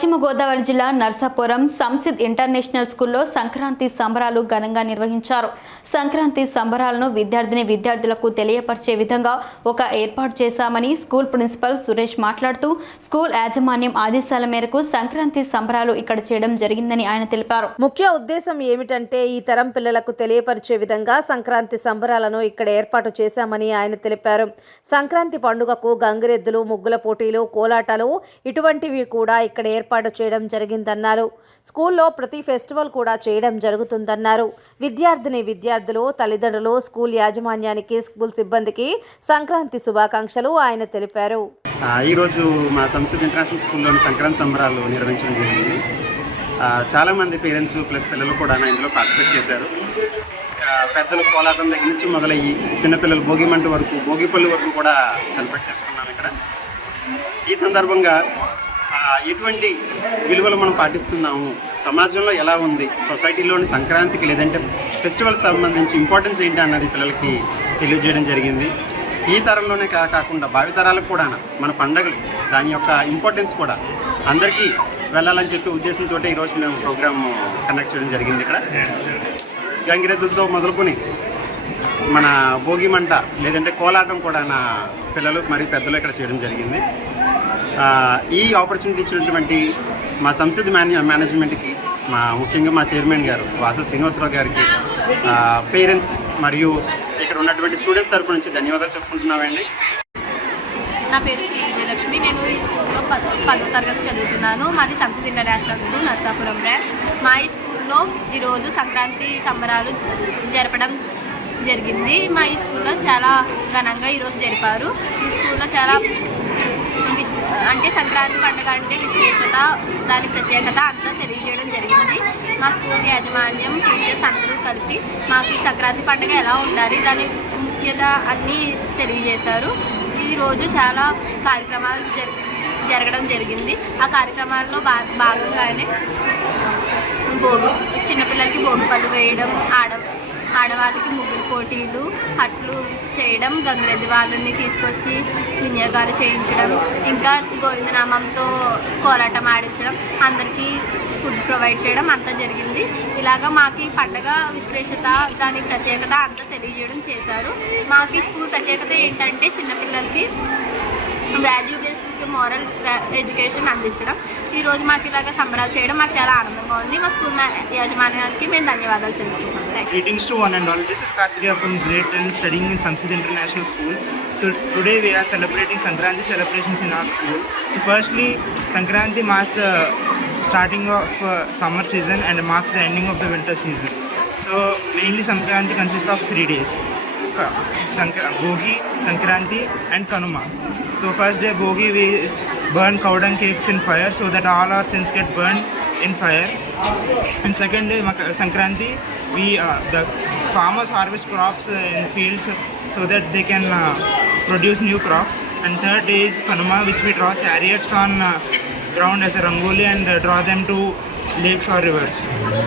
పశ్చిమ గోదావరి జిల్లా నర్సాపురం సంసిద్ ఇంటర్నేషనల్ స్కూల్లో సంక్రాంతి సంబరాలు ఘనంగా నిర్వహించారు. సంక్రాంతి సంబరాలను విద్యార్థులకు తెలియపరిచే విధంగా ఒక ఏర్పాటు చేశామని స్కూల్ ప్రిన్సిపల్ సురేష్ మాట్లాడుతూ, స్కూల్ యాజమాన్యం ఆదేశాల మేరకు సంక్రాంతి సంబరాలు ఇక్కడ చేయడం జరిగిందని ఆయన తెలిపారు. ముఖ్య ఉద్దేశం ఏమిటంటే ఈ తరం పిల్లలకు తెలియపరిచే విధంగా సంక్రాంతి సంబరాలను ఇక్కడ ఏర్పాటు చేశామని ఆయన తెలిపారు. సంక్రాంతి పండుగకు గంగిరెద్దులు, ముగ్గుల పోటీలు, కోలాటాలు ఇటువంటివి కూడా ఇక్కడ ఏర్పాటు చేయడం జరిగిందన్నారు. స్కూల్లో ప్రతి ఫెస్టివల్ కూడా చేయడం జరుగుతుందన్నారు. విద్యార్థులు, తల్లిదండ్రులు, స్కూల్ యాజమాన్యానికి, స్కూల్ సిబ్బందికి సంక్రాంతి శుభాకాంక్షలు ఆయన తెలిపారు. ఈరోజు మా సంసిద్ ఇంటర్నేషనల్ స్కూల్లోని సంక్రాంతి సంబరాలు నిర్వహించడం జరిగింది. చాలామంది పేరెంట్స్ ప్లస్ పిల్లలు కూడా ఇందులో పార్టిసిపేట్ చేశారు. పెద్దలు కోలాటం దగ్గర నుంచి మొదలయ్యి చిన్నపిల్లలు భోగిమంట వరకు, భోగిపల్లి వరకు కూడా సెలబ్రేట్ చేసుకున్నాం ఇక్కడ. ఈ సందర్భంగా ఎటువంటి విలువలు మనం పాటిస్తున్నాము, సమాజంలో ఎలా ఉంది, సొసైటీలోని సంక్రాంతికి లేదంటే ఫెస్టివల్స్ సంబంధించి ఇంపార్టెన్స్ ఏంటి అన్నది పిల్లలకి తెలియజేయడం జరిగింది. ఈ తరంలోనే కాకుండా భావితరాలకు కూడా మన పండుగలు, దాని యొక్క ఇంపార్టెన్స్ కూడా అందరికీ వెళ్ళాలని చెప్పి ఉద్దేశంతో ఈరోజు మేము ప్రోగ్రామ్ కండక్ట్ చేయడం జరిగింది. ఇక్కడ గంగిరెద్దులతో మొదలుకొని మన భోగిమంట లేదంటే కోలాటం కూడా నా పిల్లలు మరియు పెద్దలు ఇక్కడ చేయడం జరిగింది. ఈ ఆపర్చునిటీ ఇచ్చినటువంటి మా సంసిద్ మేనేజ్మెంట్కి, ముఖ్యంగా మా చైర్మన్ గారు వాస శ్రీనివాసరావు గారికి, పేరెంట్స్ మరియు ఇక్కడ ఉన్నటువంటి స్టూడెంట్స్ తరపు నుంచి ధన్యవాదాలు చెప్పుకుంటున్నామండి. నా పేరు శ్రీ విజయలక్ష్మి. నేను ఈ స్కూల్లో 10వ తరగతి చదువుతున్నాను. మాది సంసిద్ ఇంటర్నేషనల్ స్కూల్ నర్సాపురం బ్రాంచ్. మా ఈ స్కూల్లో ఈరోజు సంక్రాంతి సంబరాలు జరపడం జరిగింది. మా ఈ స్కూల్లో చాలా ఘనంగా ఈరోజు జరిపారు. ఈ స్కూల్లో చాలా అంటే సంక్రాంతి పండుగ అంటే విశేషత, దాని ప్రత్యేకత అంతా తెలియజేయడం జరిగింది. మా స్కూల్ యాజమాన్యం, టీచర్స్ అందరూ కలిపి మాకు ఈ సంక్రాంతి పండుగ ఎలా ఉండాలి, దాని ముఖ్యత అన్నీ తెలియజేశారు. ఈరోజు చాలా కార్యక్రమాలు జరగడం జరిగింది. ఆ కార్యక్రమాల్లో భాగంగానే చిన్నపిల్లలకి భోగిపళ్ళు వేయడం, ఆడవాళ్ళకి ముగ్గురు పోటీలు, హట్లు చేయడం, గంగిరెద్దు వాళ్ళని తీసుకొచ్చి వినియోగాలు చేయించడం, ఇంకా గోవిందనామంతో కోలాటం ఆడించడం, అందరికీ ఫుడ్ ప్రొవైడ్ చేయడం అంతా జరిగింది. ఇలాగా మాకు పండగ విశ్లేషత, దాని ప్రత్యేకత అంతా తెలియజేయడం చేశారు. మాకు స్కూల్ ప్రత్యేకత ఏంటంటే చిన్నపిల్లలకి వాల్యూ బేస్డ్ మోరల్ ఎడ్యుకేషన్ అందించడం. ఈరోజు మాకు ఇలాగ సంబరాలు చేయడం మాకు చాలా ఆనందంగా ఉంది. మా స్కూల్ యాజమాన్యానికి మేము ధన్యవాదాలు చెల్లిస్తున్నాం. Greetings to one and all. This is Karthikeya from grade 10 studying in Samsid International School. So today we are celebrating Sankranti celebrations in our school. So firstly, Sankranti marks the starting of summer season and marks the ending of the winter season. So mainly Sankranti consists of 3 days. Bogi, Sankranti and Kanuma. So first day Bogi, we burn cow dung cakes in fire so that all our sins get burned in fire. And second day Sankranti, the farmers harvest crops in fields so that they can produce new crop. And third day is Kanuma, which we draw chariots on ground as a rangoli and draw them to lakes or rivers.